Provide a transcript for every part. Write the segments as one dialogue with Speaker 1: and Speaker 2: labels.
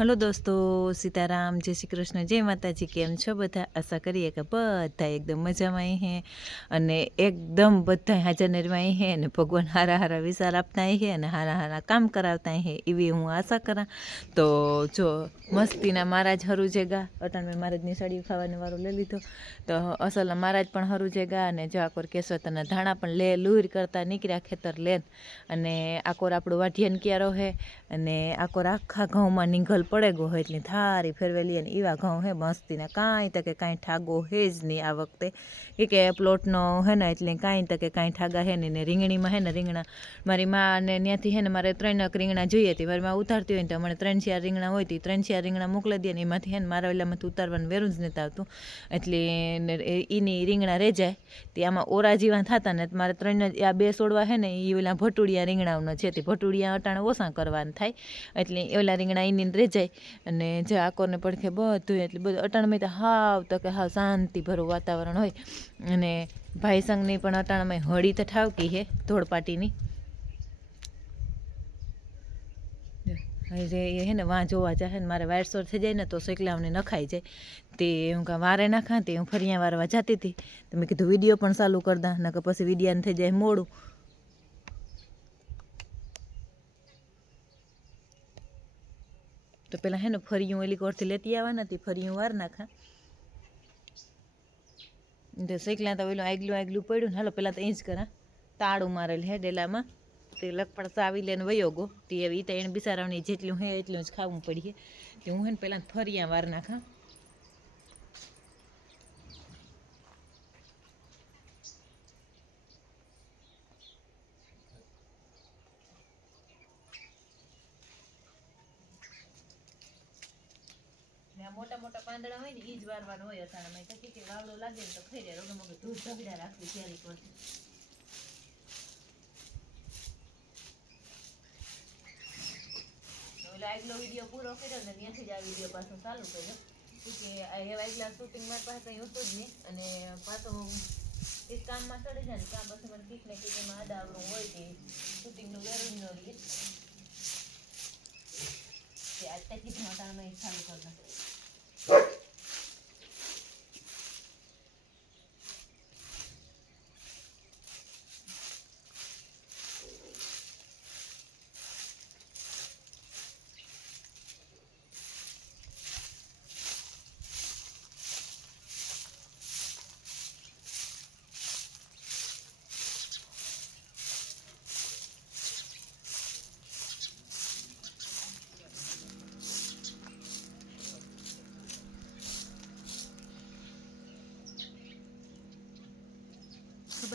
Speaker 1: Hello દોસ્તો, સીતારામ, જય શ્રી કૃષ્ણ, જય માતાજી, કેમ છો બધા? આશા કરીએ કે બધા એકદમ મજામાં હે અને એકદમ બધા હાજર નિર્માય હે અને ભગવાન હારા હારા વિચાર આપતા હે અને હારા હારા કામ કરાવતા હે એવી હું આશા કરા. તો જો મસ્તીના મહારાજ હરું જેગા અટલ મેં મહારાજની સાડી ખાવાનો વારો લઈ લીધો. તો અસલના મહારાજ પણ હરું જેગા અને જો આકોર કેશવતના ધાણા પણ લે લૂર કરતા નીકળ્યા ખેતર લેન. અને આકોર આપણું વાઢિયાન ક્યારો હે અને આકોર આખા ઘઉંમાં નીંગલ પડે ગો હોય એટલે થારી ફેરવેલી અને એવા ઘઉં હે મસ્તીના કાંઈ તકે કાંઈ ઠાગો હે જ નહીં આ વખતે. એ કે પ્લોટનો હે ને એટલે કાંઈ તકે કાંઈ ઠાગા હે નહીં ને રીંગણીમાં હે ને રીંગણા. મારી મા ને ત્યાંથી હે ને મારે ત્રણ નક રીંગણા જોઈએ હતી. મારી માં ઉતારતી હોય ને તો મને ત્રણ ચાર રીંગણા હોય તી ત્રણ ચાર રીંગણા મોકલી દે ને એમાંથી હે ને મારા ઓલામાંથી ઉતારવાનું વેરું જ નથી આવતું. એટલે ને એ- ઈની રીંગણા રહી જાય. તે આમાં ઓરા જેવા થતા ને મારે ત્રણ આ બે છોડવા હે ને એ ઓલા ભટુડિયા રીંગણાઓનો છે તે ભટુડિયા અટાણે ઓછા કરવાના થાય. એટલે ઓલા રીંગણા એની રહી જાય. અને જે આકોને પડખે બધું એટલે બધું અટાણમાં તો હાવ તો કે હાવ શાંતિભરું વાતાવરણ હોય. અને ભાઈ સંઘની પણ અટાણમય હળી તો ઠાવકી હે ધોળપાટીની. જે હે ને વાં જોવા જાય ને મારે વાયરસોર થઈ જાય ને તો શેકલાવને નખાઈ જાય. તે હું કાં વારે નાખા તે હું ફરિયા વારવા જતી હતી. તો મેં કીધું, વીડિયો પણ ચાલુ કરતા નકર પછી વિડીયાને થઈ જાય મોડું. તો પેલા હે ને ફરિયું એલી કોરથી લેતી આવવાના હતી ફરિયું વાર નાખા. તો શેકલા તો પેલું આગલું આગલું પડ્યું ને, હાલો પહેલાં તો એ જ કરા. તાળું મારેલ હે ડેલામાં. તે લગપડ સાવી લઈને વયો ગો તે એવી તો એને બિચારાની જેટલું હે એટલું જ ખાવું પડીએ તે હું હે ને પેલા ફરિયા વાર નાખા ને આ મોટા મોટા પાંદડા હોય ને એ જ વારવાનું હોય અચાનક મેં કહી કે વાવડો લાગે તો ખાઈ જાય રોગ મગ દૂધ ઢગડા રાખવી પડતી એટલે આગલો વીડિયો પૂરો કર્યો ને ત્યાંથી જ આ વીડિયો પાછો ચાલુ કર્યો. કે એવા આગલા શૂટિંગ મારી પાસે કંઈ હતું જ નહીં. અને પાછો એક કામમાં ચડી જાય ને કામ પછી મને કીક ને કીક એમાં આડાવડું હોય કે શૂટિંગનું વેરું ન રહીએ તે અત્યારથી માટામાં ચાલુ કરતા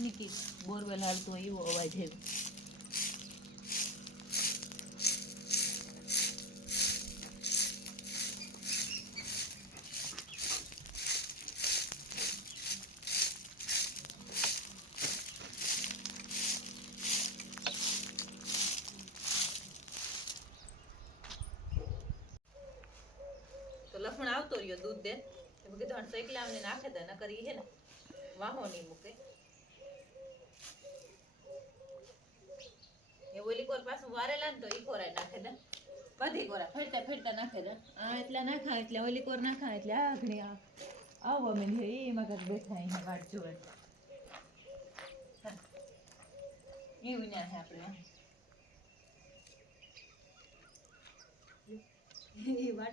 Speaker 1: ખબર કે બોરવેલ હાલતું એવો અવાજ આવ્યો. તો લખણ આવતો રહ્યો દૂધ દે. કીધું, આને સૈકલાવને નાખે દે ન કરી હે ને, વાહો નહીં મૂકે.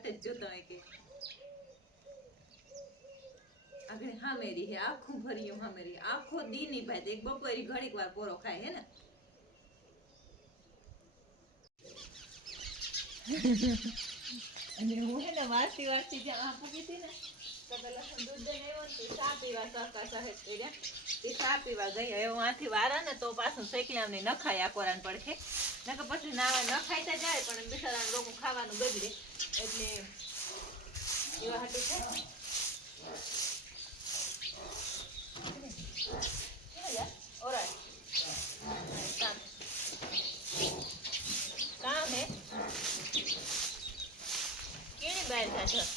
Speaker 1: જ જોતા હોય કે આગળ હામેરી હે, આખું ભર્યું હામેરી. આખો દી ની ભાઈ એક બપોરી ઘડીક વાર પોરો ખાય હે ને. હું હે ને વાસી વાસી ને તો પેલા દૂધ દઈને આવ્યો ને પીવા સહકા સહેજ કર્યા. તે ચા પીવા ગઈ હવે ને તો પાછું શેકલામ ને નખાય આ કોરાન પડખે નકર પછી ના નખાય તો જાય પણ બિચારાને લોકો ખાવાનું બગડે એટલે એવા હાટું છે. Yeah, Gotcha.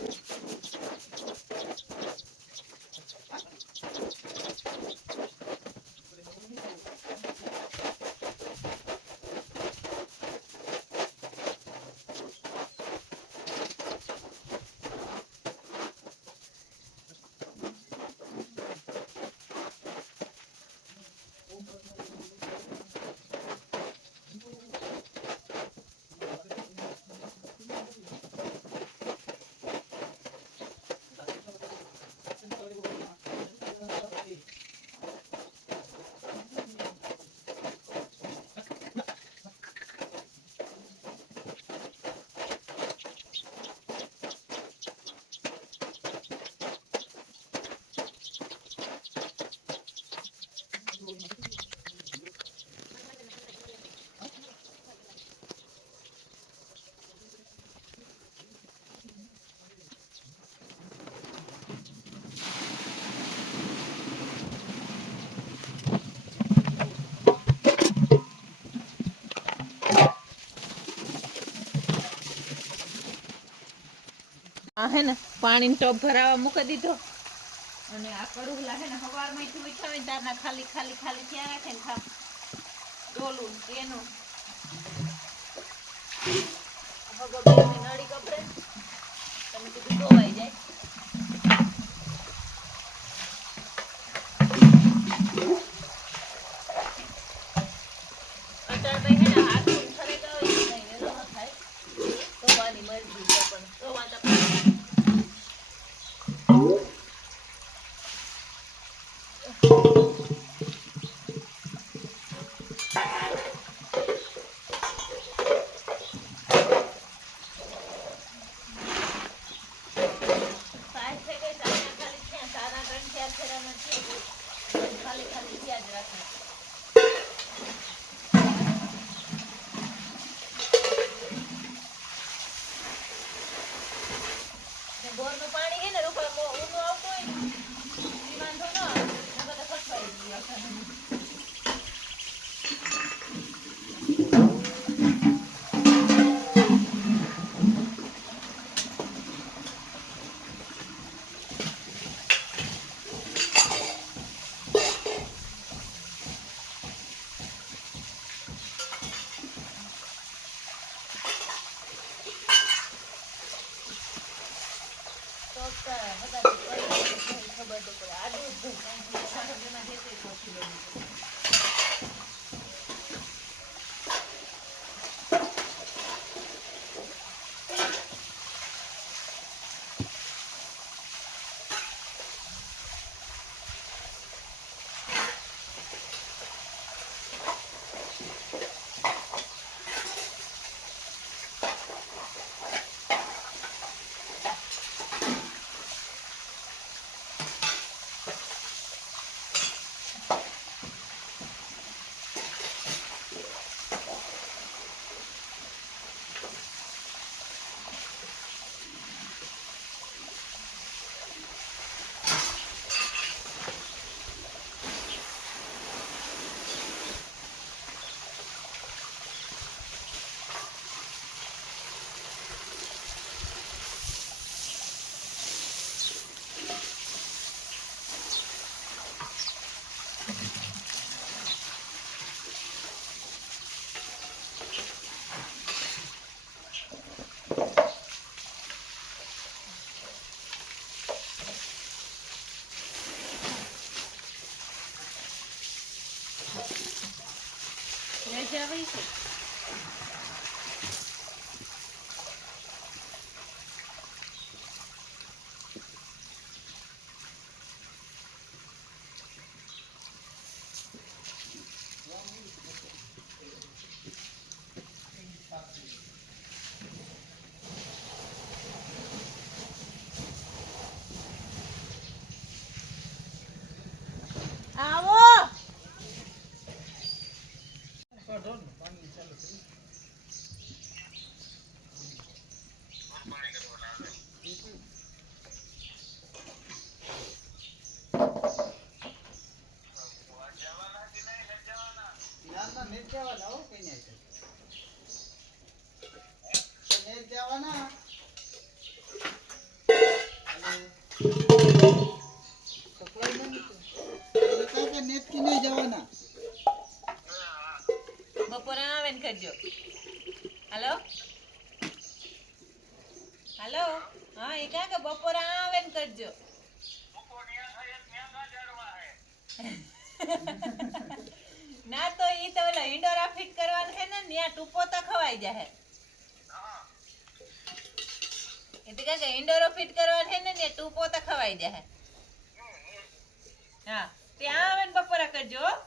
Speaker 1: હે ને પાણીનો ટપ ભરાવા મૂકી દીધો. અને આ કડુલા હે ને સવારમાં થી ઉઠાવીને તારના ખાલી ખાલી ખાલી ત્યાં રાખે ને ખા ડોલું એનું નળી કપડે. તમે કીધું ધોવાઈ જાય. મજા આવી છે આવો
Speaker 2: ના ના નેટ જવાના હો કઈ નહીં નેટ જવાના પકડાઈ નહીં તો. એટલે કાં કે નેટથી નહીં જવાના
Speaker 1: બપોરે આવે ને કરજો હાલો હાલો હા એ કાં કે બપોરે આવે ને કરજો ના તો ઈ તો ઓલા ઇન્ડોરા ફિટ કરવાનું છે ને ત્યાં ટૂપો તો ખવાઈ જાય એટલે કાં કે ઇન્ડોરો ફિટ કરવાનું છે ને ત્યાં ટૂપો તો ખવાઈ જાય હા, ત્યાં આવે ને બપોરા કરજો, હા.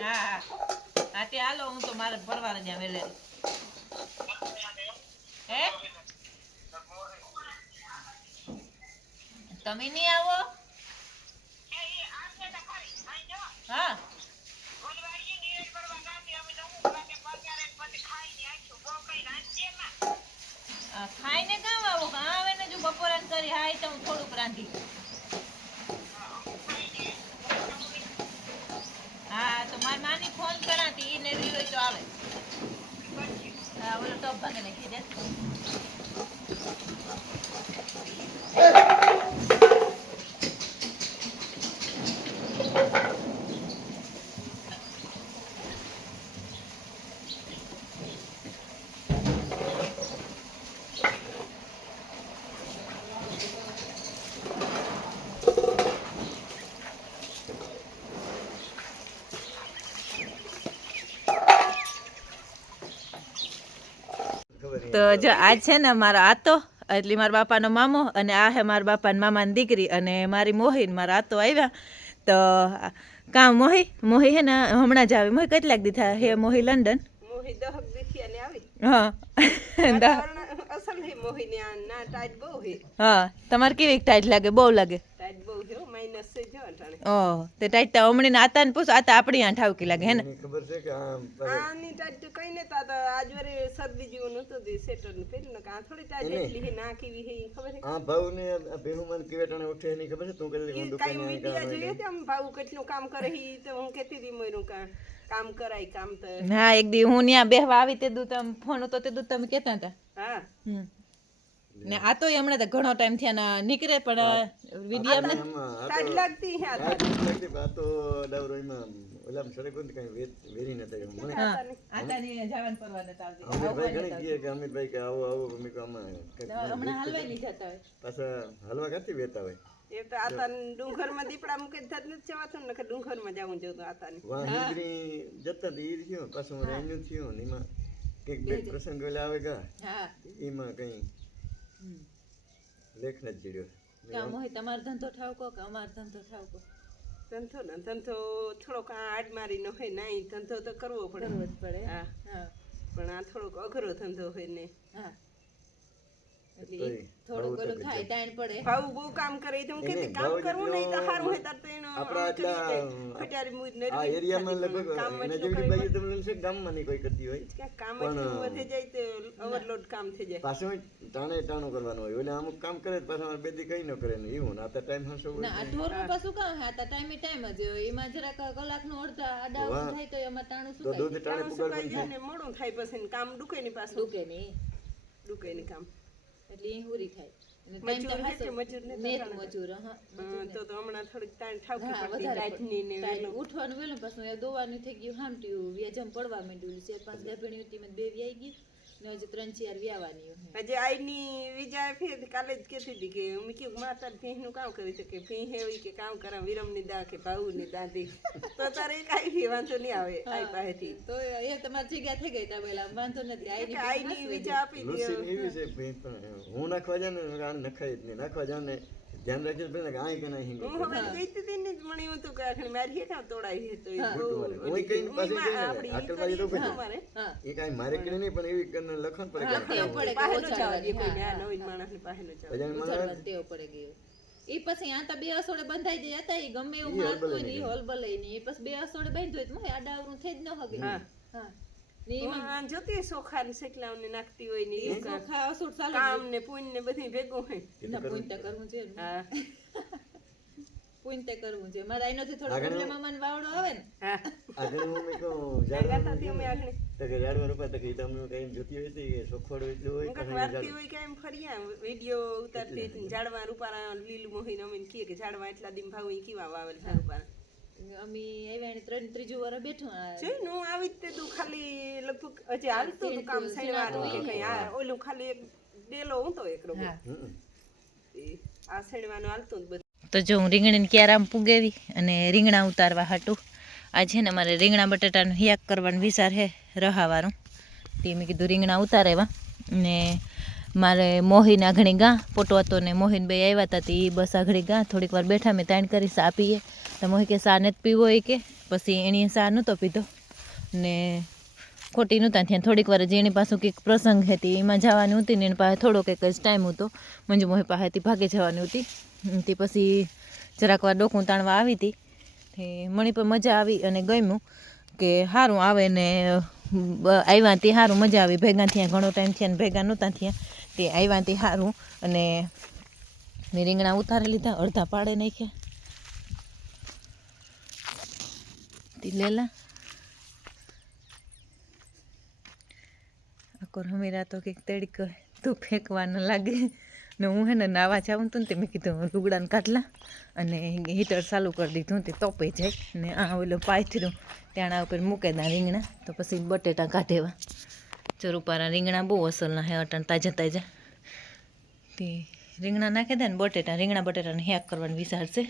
Speaker 1: હા હા. તે હાલો, હું તો મારે પરવારે જ્યાં વેલે હે? તમે નહીં આવો? હા આ ખાઈને કામ આવો કાં આવે ને જો બપોરાન કરી હાય તો હું થોડુંક રાંધી હા તો મારી નાની ફોન કરાતી ઈ ને રીવે તો આવે હા ઓલો ટોપ ભાગે નાખી દે તો જો આ છે ને મારો આતો એટલે મારા બાપાનો મામો અને આ હે મારા બાપાના મામાની દીકરી અને મારી મોહીન મારા આતો આવ્યા. તો કામ કાં મોહી? મોહી હે ને હમણાં જ આવી. મોહી કેટલાક દીધા હે મોહી લંડન? હા. તમારે કેવી ટાઈટ લાગે? બહુ લાગે
Speaker 3: ટાઈટ બહુ હે માઇનસ છે જો અટાણે
Speaker 1: ઓહ તે ટાઈટ તો હમણાં આતા ને પૂછો આતા આપણી આઠ આવકી લાગે હે ને?
Speaker 2: ખબર છે કે
Speaker 3: આની ટાઈટ તો કઈ ને તા તો આજ વરે શરદી જેવું નતું દે સેટર ને પેલી ને કા થોડી ટાઈટ એટલી હે નાખી કેવી હે ખબર છે?
Speaker 2: આ ભાવ ને ભેહુમાન કેવેટાણે ઉઠે ની ખબર છે? તું કેટલી
Speaker 3: ઈ
Speaker 2: દુકાને
Speaker 3: કાંઈ મીડિયા
Speaker 2: કામ
Speaker 3: તે આમ ભાવ કેટલું કામ કરે હી તો હું કેતી દી મોયરું કા કામ કરાય કામ તો
Speaker 1: હા એક દી હું ત્યાં બેહવા આવી તે દુ તમ ફોન હતો તે દુ તમે કેતા હતા?
Speaker 3: હા.
Speaker 1: હમ. ને આ તો હમણાં તો ઘણો ટાઈમ થયા ના નીકળે પણ વીડિયો ને
Speaker 2: આમાં
Speaker 3: લાગતી હે આ
Speaker 2: આ લાગતી આ તો. ડાવરો એમાં ઓલા સડક કઈ વેરી ન થાય મને
Speaker 1: આતાની. જવાન પરવા નતા આવતી.
Speaker 2: અમિતભાઈ ઘણી કહે કે અમિતભાઈ કે આવો આવો અમે કહો અમે
Speaker 1: હમણાં હલવાઈ નહીં જતા હોય
Speaker 2: પાછા હલવા ક્યાંથી વેતા હોય?
Speaker 3: એ તો આતા ડુંગરમાં દીપડા મૂકે થત ને કે ડુંગરમાં જવું જોતું આતાની.
Speaker 2: વાહ જતા થયો પાછું મારે થયું ને એમાં કંઈક બે પ્રસંગ ઓલા આવે ગા.
Speaker 1: હા.
Speaker 2: એમાં કઈ લેખ નથી જીડ્યો.
Speaker 1: કામ હોય તમારો ધંધો ઠાવકો કે અમારો ધંધો ઠાવકો?
Speaker 3: ધંધો ને ધંધો થોડોક આ આડ મારી નો હોય નહીં ધંધો તો કરવો પડે.
Speaker 1: કરવો જ પડે.
Speaker 3: હા.
Speaker 1: હા.
Speaker 3: પણ આ થોડોક અઘરો ધંધો હોય ને.
Speaker 1: હા.
Speaker 2: અમુક કામ કરે તો પાછા બે દી કઈ ન કરે એવું ને ટાઈમ હશે
Speaker 1: ના પાછું કામ હા તો ટાઈમે ટાઈમ જ એમાં જરાક કલાકનું અડધા આડા. થાય તો એમાં
Speaker 2: તાણું
Speaker 3: કામ સુકાઈ જાય. ને મોડું થાય પછી કામ દુખે ની પાછું.
Speaker 1: દુખે નહીં.
Speaker 3: ડૂકે ની કામ.
Speaker 1: એટલે એ હુરી થાય. ઉઠવાનું વેલું પાછું દોવાનું થઈ ગયું હામટ્યું વ્યાજમ પડવા માંડ્યું. ચાર પાંચ ગર્ભીણી હતી બે વ્યાઈ ગઈ. હજી ત્રણ ચાર વ્યાવાની
Speaker 3: હજી આઈની વિજા ફેર કાલે જ કહેતી હતી કે મેં કીધું માં તાર કામ કરી શકે ભીં હેવી કે કામ કરા વિરમની દા કે ભાવુની દાદી તો તારે કાંઈ વાંધો નહીં આવે આઈ પાસેથી.
Speaker 1: તો એ તમારી જગ્યા થઈ ગઈ તા પેલા વાંધો નથી. આઈની
Speaker 3: કે આઈની વિચાર આપી દે
Speaker 2: એવી છે હું નાખવા જાઉં નખાય જ નહીં. નાખવા જાઉં ને ધ્યાન રાખજો પેલા કે કે નહીં
Speaker 3: હું હવે ગઈ હતી ને જ મને એવું તો કે આખરી મારી કામ તોડાઈ હે તો એ
Speaker 2: કઈ પાસે કઈ
Speaker 3: આપણી
Speaker 2: આકલ બાજુ તો પછી એ કાંઈ મારે કે નહીં પણ એવી કરીને લખન પડે કે
Speaker 1: ટેવ પડે કે
Speaker 3: પાસે ન
Speaker 1: ઓછા
Speaker 3: જવા કોઈ
Speaker 1: હા,
Speaker 3: આ માણસની પાસે ન જાવ
Speaker 1: ટેવ પડે ગયો એ પછી આ તો બે અસોડે બંધાઈ જાય હતા. એ ગમે એવું મારતું હોય ને એ હોલ બલે નહીં. એ પછી બે અસોડે બાંધ્યો હોય તો આડાવરું થઈ જ ન હગે
Speaker 3: હા. જોતી સોખા ને શેકલાઓને નાખતી હોય ને એ કામ-
Speaker 1: ચોખા અસોડ ચાલુ
Speaker 3: કામ ને પૂન ને બધું ભેગું હોય.
Speaker 1: ના પૂનતે કરવું છે ને.
Speaker 3: હા.
Speaker 1: પૂનતે કરવું છે. મારા એનાથી થોડો
Speaker 2: આગળ
Speaker 1: પ્રોબ્લેમ મામાને વાવડો આવે ને.
Speaker 3: હા.
Speaker 2: આગળ હું મેં કહું
Speaker 3: ગાતા હતી અમે આગળ.
Speaker 2: તો કે ઝાડવાનું રૂપા તો કે તમને કઈ જોતી હોય તો એ સોખવડ એટલું હોય કે
Speaker 3: કાંઈક હોય કે એમ ફર્યા વિડિયો ઉતારતી જાડવા રૂપારા લીલું મોહીને અમે કહીએ કે ઝાડવા એટલા દિન ભાવ એ કેવા વાવેલ છે રૂપારા?
Speaker 1: અમે આવ્યા ને ત્રણ ત્રીજું વર્ષ બેઠું
Speaker 3: છે ને હું આવી જ તે તું ખાલી લગભગ હજી હાલતું હતું કામ શનિવારનું કે કઈ આ ઓલું ખાલી એક ડેલો હતો એક રોગ આ શનિવારનું હાલતું બધું.
Speaker 1: તો જો હું રીંગણીને ક્યારામ પૂગેવી અને રીંગણા ઉતારવા હાટું. આ છે ને મારે રીંગણા બટાટાનું હિયાક કરવાનો વિચાર હે રહાવાનું. તે મેં કીધું રીંગણા ઉતારેવા ને મારે મોહિન આઘણી ગા, પોટો હતો ને બે આવ્યા હતા તે, ઈ બસ આઘણી ગા. થોડીક વાર બેઠા મેં તાણ કરી સા પીએ. તો મોહી કે સા નથી પીવો એ કે. પછી એણીએ સા નહોતો પીધો. ને ખોટી નહોતા ત્યાં થોડીક વાર જ એની પાસે કંઈક પ્રસંગ હતી. એમાં જવાની હતી ને એની પાસે થોડોક કંઈક જ ટાઈમ હતો. મંજુ મોહી પાસેથી ભાગે જવાની હતી. તે પછી જરાક વાર ડોકું તાણવા આવી હતી મને પણ મજા આવી અને ગમ્યું કે સારું આવે ને આવ્યા તે સારું મજા આવી. ભેગા થયા, ઘણો ટાઈમ થયા ને ભેગા નહોતા થયા. તે આવ્યા તે સારું અને મેં રીંગણા ઉતારી લીધા, અડધા પાડે નાખ્યા. તે લેલા. આકોર હમીરા તો કંઈક તડીક તું ફેંકવાનું લાગે. ને હું હે ને નાવા જાઉં તું ને તે મેં કીધું લુગડાને કાઢલા અને હીટર ચાલુ કરી દીધું તે તપે જાય. ને આ ઓલો પાથર્યું ત્યાંના ઉપર મૂકે દા રીંગણા, તો પછી બટેટા કાઢેવા. ચરૂપારા રીંગણા બહુ અસલના હે, અટણ તાજા તાજા. તે રીંગણા નાખી દે ને બટેટા, રીંગણા બટેટાને હેક કરવાનું વિચાર છે.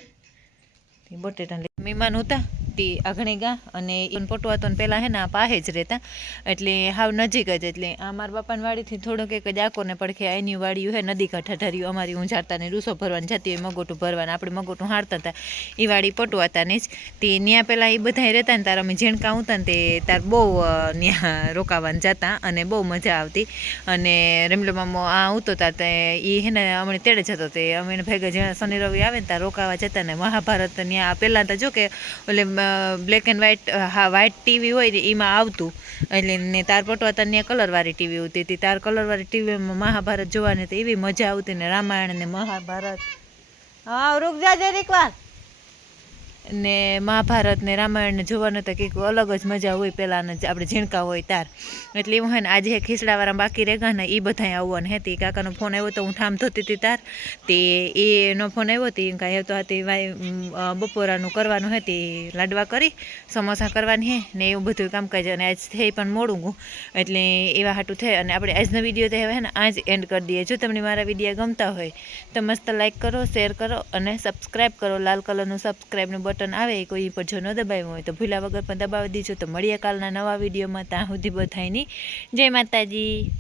Speaker 1: તે બટેટા મહેમાન હતા તે આઘણી ગા અને એ પટવા તો પહેલાં હે ને પાહે જ રહેતા. એટલે હાવ નજીક જ, એટલે આ મારા બાપાની વાડીથી થોડોક એક જ આકોને પડખે એની વાડીયું હે, નદી કાંઠા ઠર્યું અમારી ને રૂસો ભરવાની જતી હોય, મગોટું ભરવાના. આપણે મગોટું હારતા હતા. એ વાડી પટવાતા ને જ. તે ત્યાં પહેલાં એ બધા રહેતા ને તારા અમે ઝીણકા આવતા ને તે તાર બહુ ત્યાં રોકાવાને જતા અને બહુ મજા આવતી. અને રેમલો મામો આ આવતો હતા તે એ હે ને અમને તેડે જતો તે અમે ભેગા જ્યાં શનિ રવિ આવે ને ત્યાં રોકાવા જતા ને મહાભારત ત્યાં પહેલાં તો જો કે ઓલે બ્લેક એન્ડ વ્હાઇટ હા વ્હાઇટ ટીવી હોય એમાં આવતું. એટલે ને તાર પટવા ત્યાં કલરવાળી ટીવી આવતી હતી. તાર કલરવાળી ટીવીમાં મહાભારત જોવાની તો એવી મજા આવતી ને રામાયણ ને મહાભારત. હા રૂક જા જરીક વાર ને મહાભારત ને રામાયણ ને જોવાનું તો કંઈક અલગ જ મજા હોય પહેલાંના આપણે ઝીણકા હોય તાર. એટલે એવું હોય ને આજે ખીસડાવાળા બાકી રહેગા ને એ બધાય આવવાનું હતી કાકાનો ફોન આવ્યો તો હું ઠામ ધોતી હતી તાર. તે એનો ફોન આવ્યો હતી કાંઈ તો હતી વાય બપોરાનું કરવાનું હતી લાડવા કરી, સમોસા કરવાની હે ને એવું બધું કામકાજ અને આજ થઈ પણ મોડું હું. એટલે એવા હાટું થાય અને આપણે આજનો વીડિયો તો હે ને આજ એન્ડ કરી દઈએ. જો તમને મારા વીડિયો ગમતા હોય તો મસ્ત લાઈક કરો શેર કરો અને સબસ્ક્રાઈબ કરો. લાલ કલરનું સબસ્ક્રાઈબનું બટન આવે એ કોઈ પર જો ન દબાવ્યું હોય તો ભૂલા વગર પણ દબાવી દીજો. તો મળીએ કાલના નવા વિડીયોમાં. ત્યાં સુધી બધાની જય માતાજી.